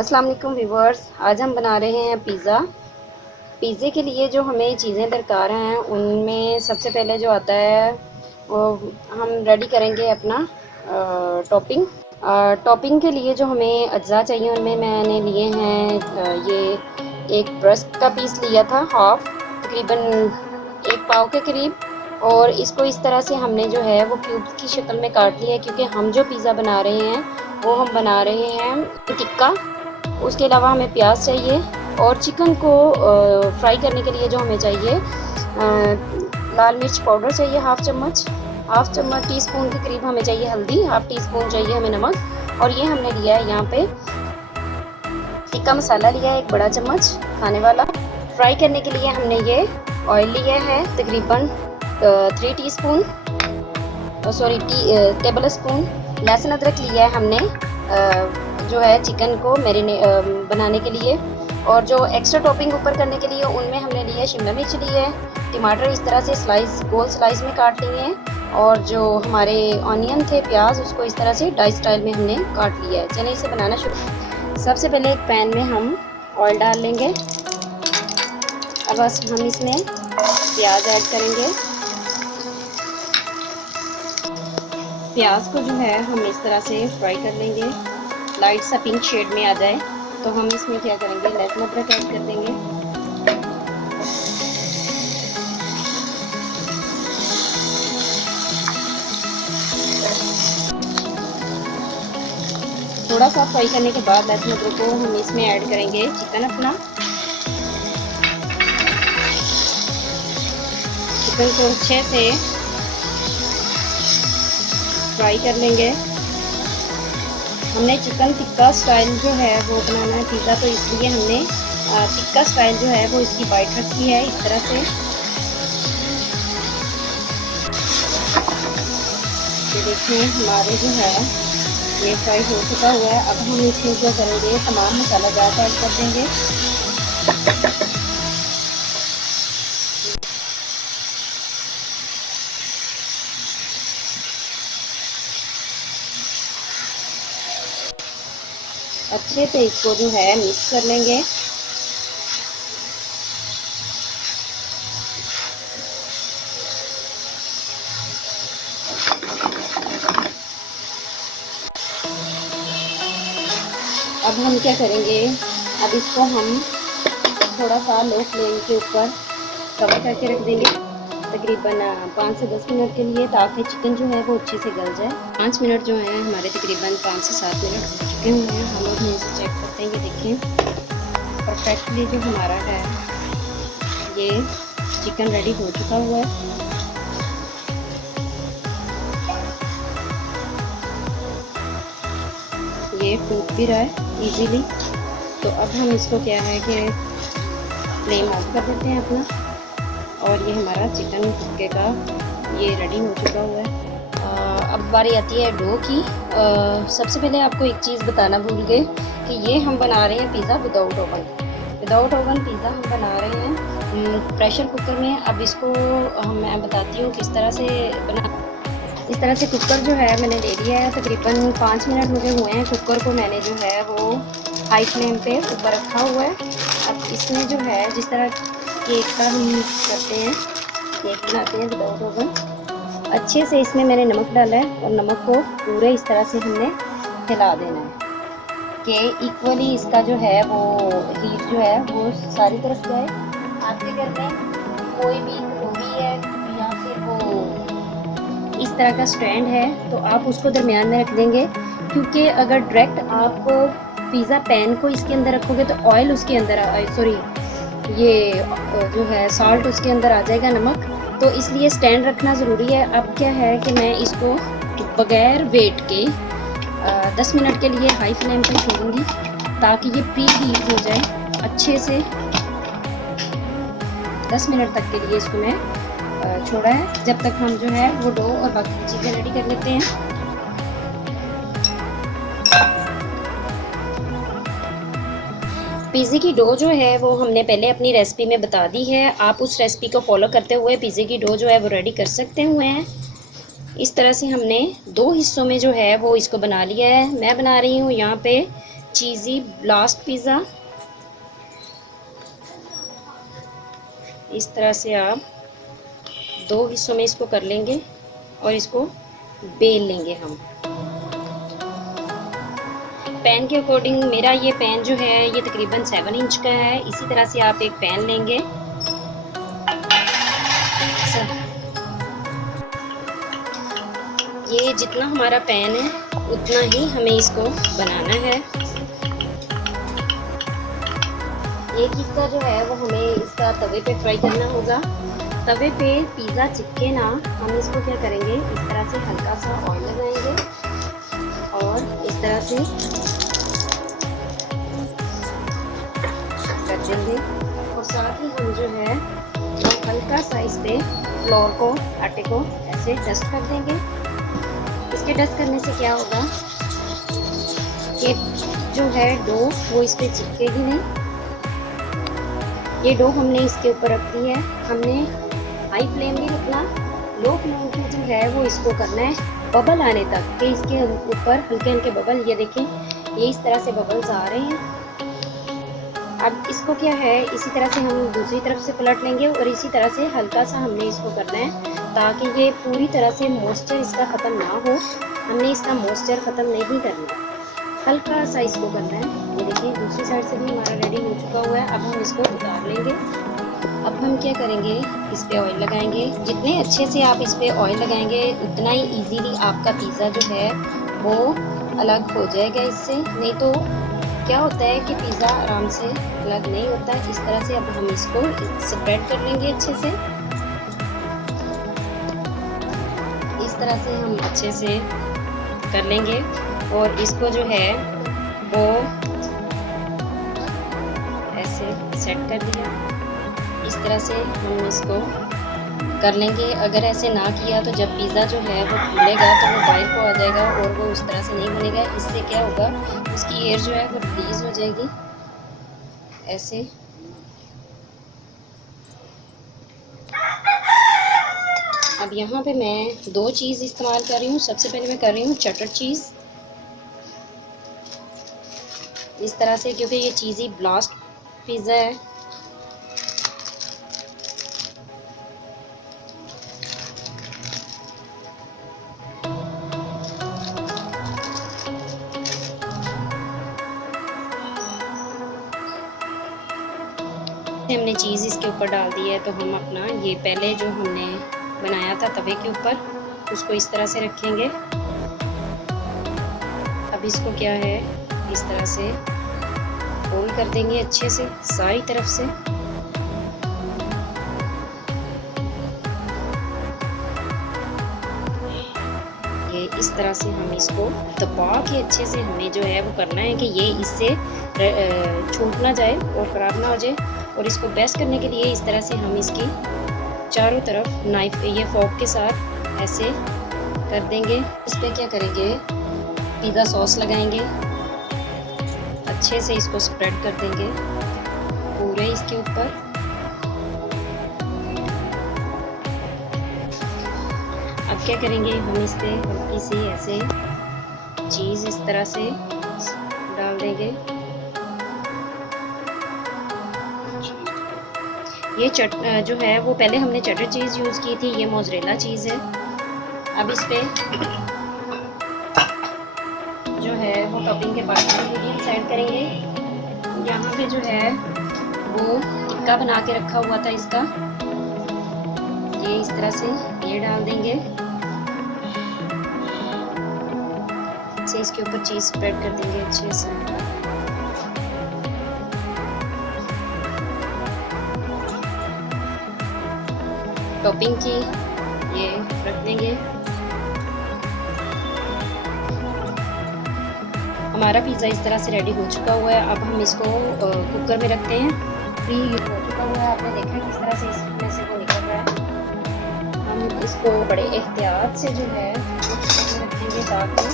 अस्सलाम वालेकुम व्यूवर्स, आज हम बना रहे हैं पिज़्ज़ा। पिज़्ज़े के लिए जो हमें चीज़ें दरकार हैं उनमें सबसे पहले जो आता है वो हम रेडी करेंगे अपना टॉपिंग। टॉपिंग के लिए जो हमें अज्जा चाहिए उनमें मैंने लिए हैं ये एक ब्रेस्ट का पीस लिया था, हाफ तकरीबन 1 पाव के करीब। और इसको इस तरह से हमने जो है वो क्यूब्स की शक्ल में काट लिया है, क्योंकि हम जो पिज़्ज़ा बना रहे हैं वो हम बना रहे हैं टिक्का। उसके अलावा हमें प्याज चाहिए और चिकन को फ्राई करने के लिए जो हमें चाहिए लाल मिर्च पाउडर चाहिए हाफ़ चम्मच टीस्पून के करीब हमें चाहिए हल्दी, हाफ़ टी स्पून चाहिए हमें नमक। और ये हमने लिया है यहाँ पे टिक्का मसाला लिया है 1 बड़ा चम्मच खाने वाला। फ्राई करने के लिए हमने ये ऑयल लिया है तकरीबन 3 टीस्पून टेबल स्पून। लहसुन अदरक लिया है हमने जो है चिकन को बनाने के लिए। और जो एक्स्ट्रा टॉपिंग ऊपर करने के लिए उनमें हमने लिया है शिमला मिर्च लिए है, टमाटर इस तरह से गोल स्लाइस में काट लिए हैं। और जो हमारे ऑनियन थे प्याज उसको इस तरह से डाई स्टाइल में हमने काट लिया है। चलिए इसे बनाना शुरू। सबसे पहले एक पैन में हम ऑयल डाल लेंगे। अब हम इसमें प्याज ऐड करेंगे। प्याज को जो है हम इस तरह से फ्राई कर लेंगे, लाइट सा पिंक शेड में आ जाए तो हम इसमें क्या करेंगे, लहसुन अदरक ऐड कर देंगे। थोड़ा सा फ्राई करने के बाद लहसुन अदरक को हम इसमें ऐड करेंगे चिकन अपना। चिकन को अच्छे से फ्राई कर लेंगे। हमने चिकन टिक्का स्टाइल जो है वो बनाना है पिज़्ज़ा, तो इसलिए हमने टिक्का स्टाइल जो है वो इसकी बाइट रखी है इस तरह से। ये देखिए हमारे जो है ये फ्राई हो चुका हुआ है। अब हम इसमें क्या करेंगे, तमाम मसाला जात ऐड कर देंगे। अच्छे से इसको जो है मिक्स कर लेंगे। अब हम क्या करेंगे, अब इसको हम थोड़ा सा लो फ्लेम के ऊपर कवर करके रख देंगे तकरीबन 5 से 10 मिनट के लिए, ताकि चिकन जो है वो अच्छे से गल जाए। 5 मिनट जो है हमारे तकरीबन 5 से 7 मिनट हो चुके हुए हैं। हम लोग इसे चेक करते हैं। ये देखिए परफेक्टली जो हमारा है ये चिकन रेडी हो चुका हुआ है। ये टूट भी रहा है इजीली। तो अब हम इसको क्या है कि फ्लेम ऑफ कर देते हैं अपना। और ये हमारा चिकन टिक्के का ये रेडी हो चुका हुआ है। अब बारी आती है डो की। सबसे पहले आपको एक चीज़ बताना भूल गए कि ये हम बना रहे हैं पिज़्ज़ा विदाउट ओवन पिज़्ज़ा हम बना रहे हैं प्रेशर कुकर में। अब इसको मैं बताती हूँ किस तरह से बना। इस तरह से कुकर जो है मैंने ले लिया है, तकरीबन 5 मिनट मुझे हुए हैं। कुकर को मैंने जो है वो हाई फ्लेम पे ऊपर रखा हुआ है। अब इसमें जो है जिस तरह केक का हम करते हैं, केक बनाते हैं विदाउट ओवन, अच्छे से इसमें मैंने नमक डाला है। और नमक को पूरे इस तरह से हमने हिला देना है कि इक्वली इसका जो है वो हीट जो है वो सारी तरफ जाए। आपके घर में कोई भी कटोरी है या फिर वो इस तरह का स्टैंड है तो आप उसको दरमियान में रख देंगे, क्योंकि अगर डायरेक्ट आप पिज़्ज़ा पैन को इसके अंदर रखोगे तो ऑयल उसके अंदर ये जो है सॉल्ट उसके अंदर आ जाएगा, नमक। तो इसलिए स्टैंड रखना ज़रूरी है। अब क्या है कि मैं इसको बगैर वेट के 10 मिनट के लिए हाई फ्लेम पे छोड़ूंगी ताकि ये प्री हीट हो जाए अच्छे से। 10 मिनट तक के लिए इसको मैं छोड़ा है, जब तक हम जो है वो डो और बाकी चीज़ें रेडी कर लेते हैं। पिज़्ज़े की डो जो है वो हमने पहले अपनी रेसिपी में बता दी है। आप उस रेसिपी को फॉलो करते हुए पिज़्ज़े की डो जो है वो रेडी कर सकते हुए हैं। इस तरह से हमने 2 हिस्सों में जो है वो इसको बना लिया है। मैं बना रही हूँ यहाँ पे चीज़ी ब्लास्ट पिज़्ज़ा। इस तरह से आप 2 हिस्सों में इसको कर लेंगे और इसको बेल लेंगे हम। पैन के अकॉर्डिंग, मेरा ये पैन जो है ये तकरीबन 7 इंच का है। इसी तरह से आप एक पैन लेंगे। ये जितना हमारा पैन है उतना ही हमें इसको बनाना है। एक हिस्सा जो है वो हमें इसका तवे पे फ्राई करना होगा। तवे पे पिज़्ज़ा चिपके ना, हम इसको क्या करेंगे, इस तरह से हल्का सा ऑयल लगाएंगे और इस तरह से कर देंगे। और साथ ही हम जो है वो हल्का सा इस पे फ्लोर को, आटे को ऐसे डस्ट कर देंगे। इसके डस्ट करने से क्या होगा कि जो है डो वो इस पे चिपकेगी नहीं। ये डो हमने इसके ऊपर रख दी है। हमने हाई फ्लेम नहीं रखना, लो फ्लेम पे जो है वो इसको करना है बबल आने तक, कि इसके ऊपर हल्के हल्के बबल, ये देखें ये इस तरह से बबल्स आ रहे हैं। अब इसको क्या है, इसी तरह से हम दूसरी तरफ से पलट लेंगे और इसी तरह से हल्का सा हमने इसको करना है ताकि ये पूरी तरह से मॉइस्चर इसका ख़त्म ना हो। हमने इसका मॉइस्चर ख़त्म नहीं करना, हल्का सा इसको करना है। ये देखिए दूसरी साइड से भी हमारा रेडी हो चुका हुआ है। अब हम इसको उतार लेंगे। अब हम क्या करेंगे, इस पे ऑयल लगाएंगे। जितने अच्छे से आप इस पे ऑयल लगाएंगे उतना ही इजीली आपका पिज़्ज़ा जो है वो अलग हो जाएगा इससे। नहीं तो क्या होता है कि पिज़्ज़ा आराम से अलग नहीं होता है। इस तरह से अब हम इसको स्प्रेड कर लेंगे अच्छे से। इस तरह से हम अच्छे से कर लेंगे और इसको जो है वो ऐसे सेट कर दिया। इस तरह से हम इसको कर लेंगे। अगर ऐसे ना किया तो जब पिज़्ज़ा जो है वो फूलेगा तो वो बाहर को आ जाएगा और वो उस तरह से नहीं बनेगा। इससे क्या होगा, उसकी एयर जो है वो रिलीज़ हो जाएगी ऐसे। अब यहाँ पे मैं 2 चीज़ इस्तेमाल कर रही हूँ। सबसे पहले मैं कर रही हूँ चटर चीज़, इस तरह से, क्योंकि ये चीज़ी ब्लास्ट पिज़्ज़ा है। हमने चीज़ इसके ऊपर डाल दी है तो हम अपना ये पहले जो हमने बनाया था तवे के ऊपर उसको इस तरह से रखेंगे। अब इसको क्या है, इस तरह से रोल कर देंगे अच्छे से सारी तरफ से। ये इस तरह से हम इसको दबा के अच्छे से हमें जो है वो करना है कि ये इससे छूट ना जाए और ख़राब ना हो जाए। और इसको बेस्ट करने के लिए इस तरह से हम इसकी चारों तरफ नाइफ ये फोक के साथ ऐसे कर देंगे। इस पर क्या करेंगे, पिज़्ज़ा सॉस लगाएंगे, अच्छे से इसको स्प्रेड कर देंगे पूरे इसके ऊपर। अब क्या करेंगे, हम इस पर हल्की सी ऐसे चीज़ इस तरह से डाल देंगे। ये जो है वो पहले हमने चटर चीज़ यूज़ की थी, ये मोज़रेला चीज़ है। अब इस पे जो है वो टॉपिंग के बाद इंग्रेडिएंट्स ऐड करेंगे। यहाँ पे जो है वो टिक्का बना के रखा हुआ था इसका, ये इस तरह से ये डाल देंगे। से इसके ऊपर चीज़ स्प्रेड कर देंगे अच्छे से। टॉपिंग की ये रख देंगे। हमारा पिज़्ज़ा इस तरह से रेडी हो चुका हुआ है। अब हम इसको कुकर में रखते हैं। प्री हीट हो चुका हुआ है, आपने देखा किस तरह से इसमें से वो निकल रहा है। हम इसको बड़े एहतियात से जो है कुकर में रखेंगे ताकि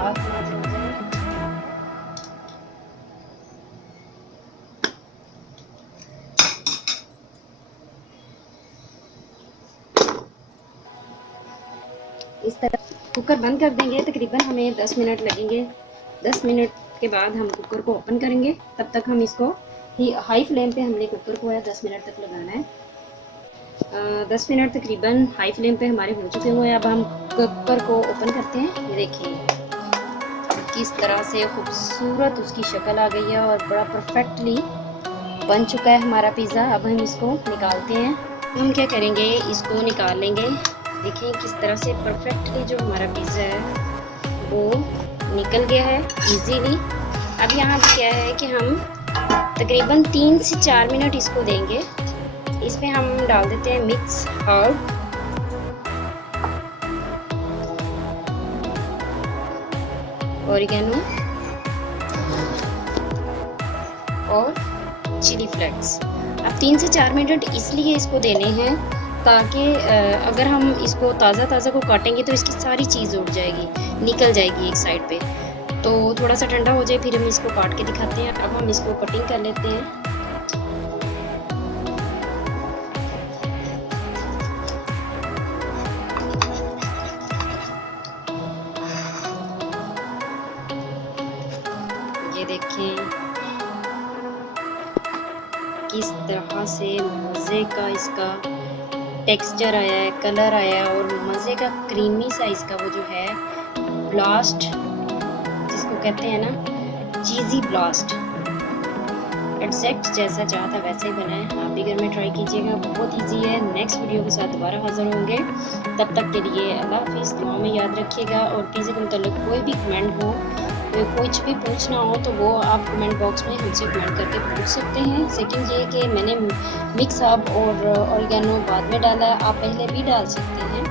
आग ना जल जाए। इस तरह कुकर बंद कर देंगे। तकरीबन हमें 10 मिनट लगेंगे। 10 मिनट के बाद हम कुकर को ओपन करेंगे। तब तक हम इसको हाई फ्लेम पे हमने कुकर को 10 मिनट तक लगाना है। 10 मिनट तकरीबन हाई फ्लेम पे हमारे हो चुके हुए हैं। अब हम कुकर को ओपन करते हैं। ये देखिए किस तरह से खूबसूरत उसकी शक्ल आ गई है और बड़ा परफेक्टली बन चुका है हमारा पिज़्ज़ा। अब हम इसको निकालते हैं। हम क्या करेंगे, इसको निकाल लेंगे। देखिए किस तरह से परफेक्टली जो हमारा पिज़्ज़ा है वो निकल गया है इजीली। अब यहाँ क्या है कि हम तकरीबन 3 से 4 मिनट इसको देंगे। इसमें हम डाल देते हैं मिक्स हर्ब, ऑरिगेनो और चिली फ्लेक्स। अब 3 से 4 मिनट इसलिए इसको देने हैं ताकि अगर हम इसको ताज़ा को काटेंगे तो इसकी सारी चीज़ उड़ जाएगी, निकल जाएगी एक साइड पे। तो थोड़ा सा ठंडा हो जाए फिर हम इसको काट के दिखाते हैं। अब हम इसको कटिंग कर लेते हैं। ये देखें किस तरह से मज़े का इसका टेक्सचर आया है, कलर आया है और मज़े का क्रीमी सा इसका वो जो है ब्लास्ट जिसको कहते हैं ना, चीज़ी ब्लास्ट, एग्जैक्ट जैसा चाहा था वैसे ही बना है। आप भी घर में ट्राई कीजिएगा, बहुत इजी है। नेक्स्ट वीडियो के साथ दोबारा हाज़िर होंगे। तब तक के लिए अल्लाह हाफिज़। दुआ में याद रखिएगा और पिज़्ज़ा के मतलब कोई भी कमेंट हो, कुछ भी पूछना हो तो वो आप कमेंट बॉक्स में हमसे कमेंट करके पूछ सकते हैं। सेकंड ये कि मैंने मिक्स हर्ब और ऑरिगेनो बाद में डाला है, आप पहले भी डाल सकते हैं।